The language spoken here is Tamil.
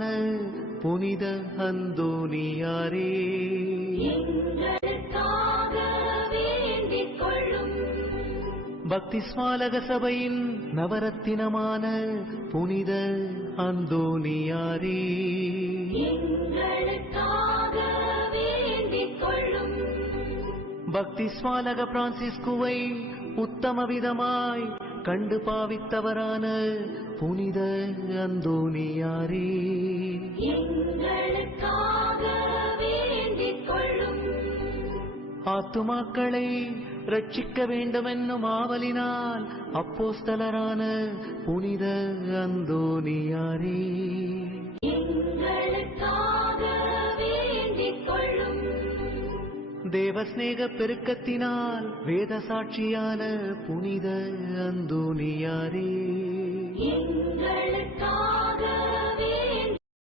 பக்திஸ்வாலகசபையின் நவரத்தினமான புனித அந்தோனியாரே, எங்களுக்காக வேண்டிக் கொள்ளும். பக்திஸ்வாலகசபையின் நவரத்தினமான புனித அந்தோனியாரே, எங்களுக்காக வேண்டிக் கொள்ளும். பக்திஸ்வாலக பிரான்சிஸ்குவை உத்தம விதமாய் கண்டு பாவித்தவரான புனித அந்தோனியாரே, எங்களுக்காக வேண்டிக் கொள்ளும். ஆத்துமாக்களை ரட்சிக்க வேண்டுமென்னும் ஆவலினால் அப்போஸ்தலரான புனித அந்தோனியாரே, எங்களுக்காக வேண்டிக் கொள்ளும். தேவஸ்நேக பெருக்கத்தினால் வேத சாட்சியான புனித அந்தோனியாரே, எங்களுக்காக